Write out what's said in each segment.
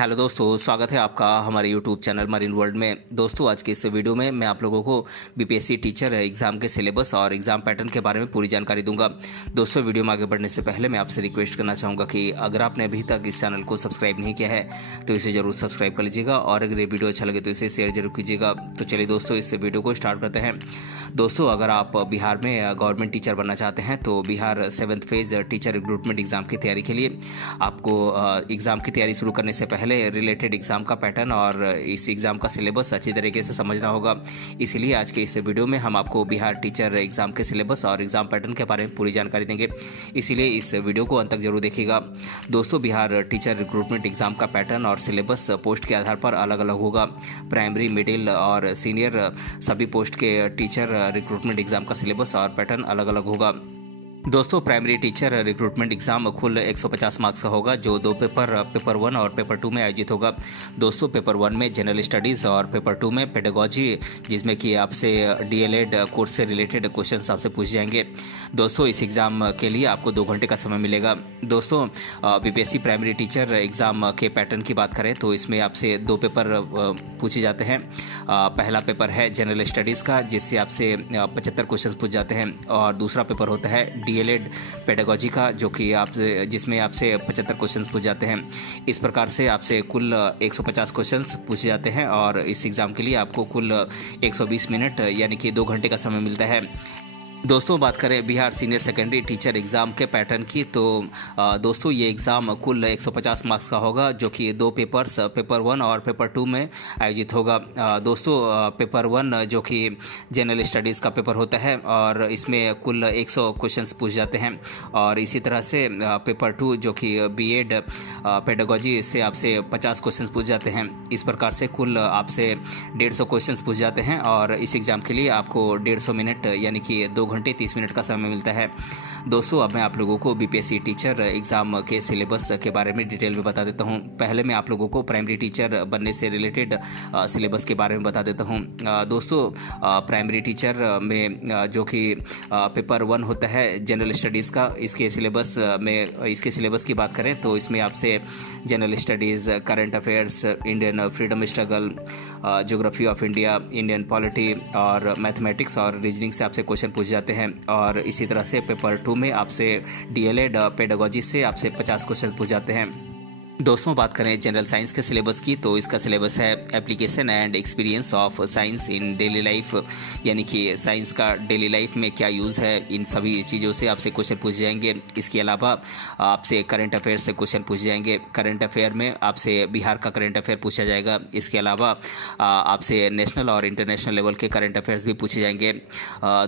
Hello दोस्तों, स्वागत है आपका हमारे यूट्यूब चैनल मरीन वर्ल्ड में। दोस्तों, आज के इस वीडियो में मैं आप लोगों को बीपीएससी टीचर एग्जाम के सिलेबस और एग्जाम पैटर्न के बारे में पूरी जानकारी दूंगा। दोस्तों, वीडियो में आगे बढ़ने से पहले मैं आपसे रिक्वेस्ट करना चाहूँगा कि अगर आपने अभी तक इस चैनल को सब्सक्राइब नहीं किया है तो इसे जरूर सब्सक्राइब कर लीजिएगा और अगर ये वीडियो अच्छा लगे तो इसे शेयर जरूर कीजिएगा। तो चलिए दोस्तों, इस वीडियो को स्टार्ट करते हैं। दोस्तों, अगर आप बिहार में गवर्नमेंट टीचर बनना चाहते हैं तो Bihar 7th phase teacher recruitment exam की तैयारी के लिए आपको एग्जाम की तैयारी शुरू करने से पहले रिलेटेड एग्जाम का पैटर्न और इस एग्जाम का सिलेबस अच्छी तरीके से समझना होगा। इसीलिए आज के इस वीडियो में हम आपको बिहार टीचर एग्जाम के सिलेबस और एग्जाम पैटर्न के बारे में पूरी जानकारी देंगे। इसीलिए इस वीडियो को अंत तक जरूर देखिएगा। दोस्तों, बिहार टीचर रिक्रूटमेंट एग्जाम का पैटर्न और सिलेबस पोस्ट के आधार पर अलग अलग होगा। प्राइमरी, मिडिल और सीनियर सभी पोस्ट के टीचर रिक्रूटमेंट एग्जाम का सिलेबस और पैटर्न अलग अलग होगा। दोस्तों, प्राइमरी टीचर रिक्रूटमेंट एग्जाम कुल 150 मार्क्स का होगा, जो दो पेपर 1 और पेपर 2 में आयोजित होगा। दोस्तों, पेपर 1 में जनरल स्टडीज़ और पेपर 2 में पेडागोजी, जिसमें कि आपसे डीएलएड कोर्स से रिलेटेड क्वेश्चंस आपसे पूछ जाएंगे। दोस्तों, इस एग्ज़ाम के लिए आपको 2 घंटे का समय मिलेगा। दोस्तों, बीपीएससी प्राइमरी टीचर एग्ज़ाम के पैटर्न की बात करें तो इसमें आपसे 2 पेपर पूछे जाते हैं। पहला पेपर है जनरल स्टडीज़ का, जिससे आपसे 75 क्वेश्चन पूछ जाते हैं, और दूसरा पेपर होता है डीएलएड पेडागोजी का, जो कि जिसमें आपसे 75 क्वेश्चंस पूछ जाते हैं। इस प्रकार से आपसे कुल 150 क्वेश्चंस पूछे जाते हैं और इस एग्ज़ाम के लिए आपको कुल 120 मिनट यानी कि 2 घंटे का समय मिलता है। दोस्तों, बात करें Bihar senior secondary teacher exam के पैटर्न की तो दोस्तों ये एग्ज़ाम कुल 150 मार्क्स का होगा, जो कि 2 पेपर्स पेपर 1 और पेपर 2 में आयोजित होगा। दोस्तों, पेपर 1 जो कि जनरल स्टडीज़ का पेपर होता है और इसमें कुल 100 क्वेश्चंस पूछ जाते हैं, और इसी तरह से पेपर 2 जो कि बीएड पेडागोजी से आपसे 50 क्वेश्चंस पूछ जाते हैं। इस प्रकार से कुल आपसे 150 क्वेश्चंस पूछ जाते हैं और इस एग्ज़ाम के लिए आपको 150 मिनट यानी कि 2 घंटे 30 मिनट का समय मिलता है। दोस्तों, अब मैं आप लोगों को बीपीएससी टीचर एग्जाम के सिलेबस के बारे में डिटेल में बता देता हूं। पहले मैं आप लोगों को प्राइमरी टीचर बनने से रिलेटेड सिलेबस के बारे में बता देता हूं। दोस्तों, प्राइमरी टीचर में जो कि पेपर 1 होता है जनरल स्टडीज़ का, इसके सिलेबस की बात करें तो इसमें आपसे general studies, current affairs, Indian freedom struggle, geography of India, Indian polity और मैथमेटिक्स और रीजनिंग से आपसे क्वेश्चन पूछ जाते हैं। और इसी तरह से पेपर 2 में आपसे डीएलएड पेडागोजी से आपसे 50 क्वेश्चन पूछ जाते हैं। दोस्तों, बात करें जनरल साइंस के सिलेबस की तो इसका सिलेबस है application and experience of science in daily life, यानी कि साइंस का डेली लाइफ में क्या यूज़ है, इन सभी चीज़ों से आपसे क्वेश्चन पूछ जाएंगे। इसके अलावा आपसे करंट अफेयर से क्वेश्चन पूछ जाएंगे। करंट अफेयर में आपसे बिहार का करंट अफेयर पूछा जाएगा। इसके अलावा आपसे नेशनल और इंटरनेशनल लेवल के करंट अफेयर्स भी पूछे जाएंगे।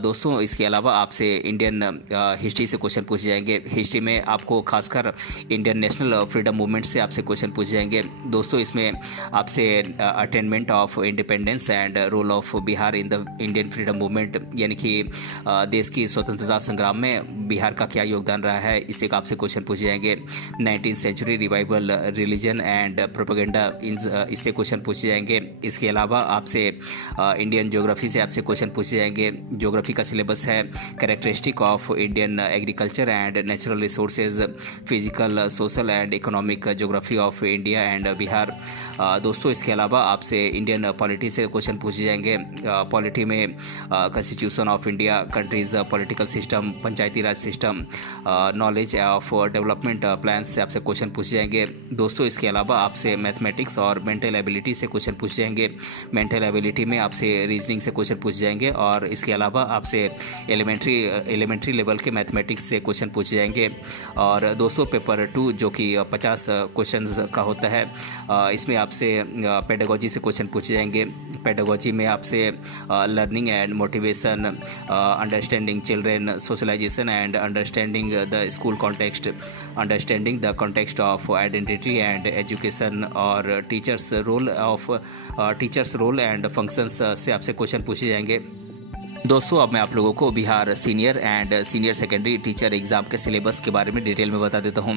दोस्तों, इसके अलावा आपसे इंडियन हिस्ट्री से क्वेश्चन पूछे जाएंगे। हिस्ट्री में आपको खासकर इंडियन नेशनल फ्रीडम मूवमेंट से आपसे क्वेश्चन पूछ जाएंगे। दोस्तों, इसमें आपसे attainment of independence and role of Bihar in the Indian freedom movement, यानी कि देश की स्वतंत्रता संग्राम में बिहार का क्या योगदान रहा है, इससे आपसे क्वेश्चन पूछे जाएंगे। 19th century revival, religion and propaganda, इससे क्वेश्चन पूछे जाएंगे। इसके अलावा आपसे इंडियन ज्योग्राफी से आपसे क्वेश्चन पूछे जाएंगे। ज्योग्राफी का सिलेबस है characteristic of Indian agriculture and natural resources, physical, social and economic geography of India and Bihar. दोस्तों, इसके अलावा आपसे इंडियन पॉलिटी से क्वेश्चन पूछे जाएंगे। पॉलिटी में constitution of India, countries political system, Panchayati Raj system, knowledge of development plan से आपसे क्वेश्चन पूछे जाएंगे। दोस्तों, इसके अलावा आपसे मैथमेटिक्स और मेंटल एबिलिटी से क्वेश्चन पूछे जाएंगे। मेंटल एबिलिटी में आपसे रीजनिंग से क्वेश्चन पूछे जाएंगे और इसके अलावा आपसे एलिमेंट्री लेवल के मैथमेटिक्स से क्वेश्चन पूछे जाएंगे। और दोस्तों, पेपर 2 जो कि 50 क्वेश्चंस का होता है, इसमें आपसे पेडागोजी से क्वेश्चन पूछे जाएंगे। पेडागोजी में आपसे learning and motivation, understanding children, socialization and understanding the school context, understanding the context of identity and education और टीचर्स रोल एंड फंक्शंस से आपसे क्वेश्चन पूछे जाएंगे। दोस्तों अब मैं आप लोगों को Bihar senior and senior secondary teacher exam के सिलेबस के बारे में डिटेल में बता देता हूं।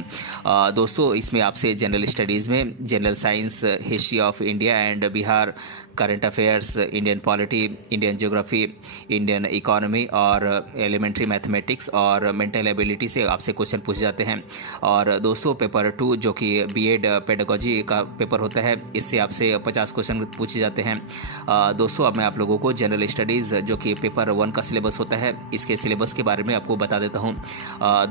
दोस्तों इसमें आपसे जनरल स्टडीज़ में general science, history of India and Bihar, current affairs, Indian polity, Indian geography, Indian economy और एलिमेंट्री मैथमेटिक्स और मेंटल एबिलिटी से आपसे क्वेश्चन पूछे जाते हैं। और दोस्तों पेपर 2 जो कि बीएड पेडागोजी का पेपर होता है, इससे आपसे 50 क्वेश्चन पूछे जाते हैं। दोस्तों अब मैं आप लोगों को जनरल स्टडीज़ जो कि पेपर 1 का सिलेबस होता है, इसके सिलेबस के बारे में आपको बता देता हूँ।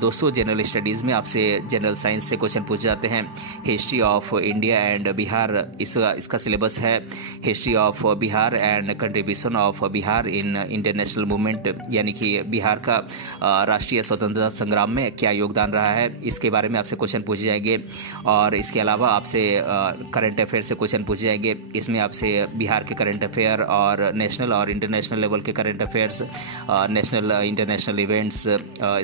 दोस्तों जनरल स्टडीज़ में आपसे जनरल साइंस से क्वेश्चन पूछे जाते हैं। History of India and Bihar इसका सिलेबस है। History of Bihar and contribution of Bihar in Indian national movement, यानी कि बिहार का राष्ट्रीय स्वतंत्रता संग्राम में क्या योगदान रहा है, इसके बारे में आपसे क्वेश्चन पूछे जाएंगे। और इसके अलावा आपसे करंट अफेयर से क्वेश्चन पूछे जाएंगे। इसमें आपसे बिहार के करंट अफेयर और नेशनल और इंटरनेशनल लेवल के current affairs, national international events,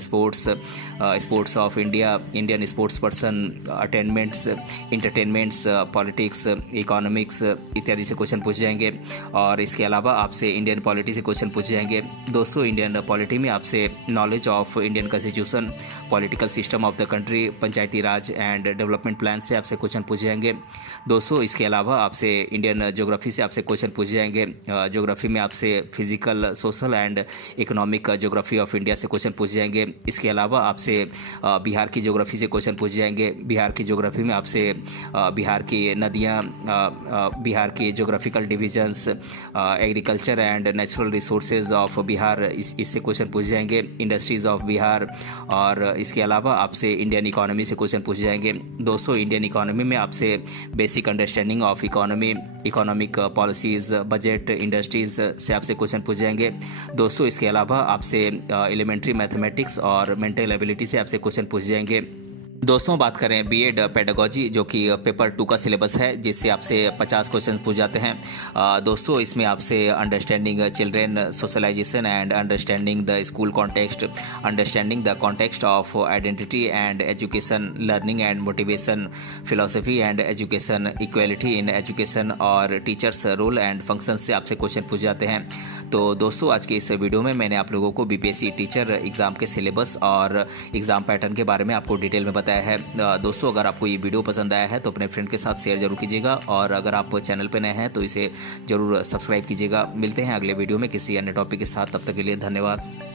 sports of India, Indian sports person, attainments, entertainments, politics, economics इत्यादि से क्वेश्चन पूछे जाएंगे। और इसके अलावा आपसे इंडियन पॉलिटी से क्वेश्चन पूछे जाएंगे। दोस्तों इंडियन पॉलिटी में आपसे knowledge of Indian constitution, political system of the country, Panchayati Raj and development plan से आपसे क्वेश्चन पूछे जाएंगे। दोस्तों इसके अलावा आपसे इंडियन ज्योग्राफी से आपसे क्वेश्चन पूछे जाएंगे। ज्योग्राफी में आपसे physical, social and economic geography of India से क्वेश्चन पूछे जाएंगे। इसके अलावा आपसे बिहार की ज्योग्राफी से क्वेश्चन पूछे जाएंगे। बिहार की ज्योग्राफी में आपसे बिहार की नदियाँ, बिहार की geographical divisions, agriculture and natural resources of Bihar, इससे क्वेश्चन पूछे जाएंगे। इंडस्ट्रीज ऑफ बिहार, और इसके अलावा आपसे इंडियन इकोनॉमी से क्वेश्चन पूछे जाएंगे। दोस्तों इंडियन इकोनॉमी में आपसे basic understanding of economy, economic policies, budget, industries से आपसे क्वेश्चन पूछे जाएंगे। दोस्तों इसके अलावा आपसे एलिमेंट्री मैथमेटिक्स और मेंटल एबिलिटी से आपसे क्वेश्चन पूछे जाएंगे। दोस्तों बात करें बीएड पेडागोजी जो कि पेपर 2 का सिलेबस है, जिससे आपसे 50 क्वेश्चन पूछ जाते हैं। दोस्तों इसमें आपसे understanding children socialization and understanding the school context, understanding the context of identity and education, learning and motivation, philosophy and education, equality in education और टीचर्स रोल एंड फंक्शन से आपसे क्वेश्चन पूछ जाते हैं। तो दोस्तों आज के इस वीडियो में मैंने आप लोगों को बीपीएससी टीचर एग्जाम के सिलेबस और एग्जाम पैटर्न के बारे में आपको डिटेल में बताया है। दोस्तों अगर आपको ये वीडियो पसंद आया है तो अपने फ्रेंड के साथ शेयर जरूर कीजिएगा, और अगर आप चैनल पे नए हैं तो इसे जरूर सब्सक्राइब कीजिएगा। मिलते हैं अगले वीडियो में किसी अन्य टॉपिक के साथ, तब तक के लिए धन्यवाद।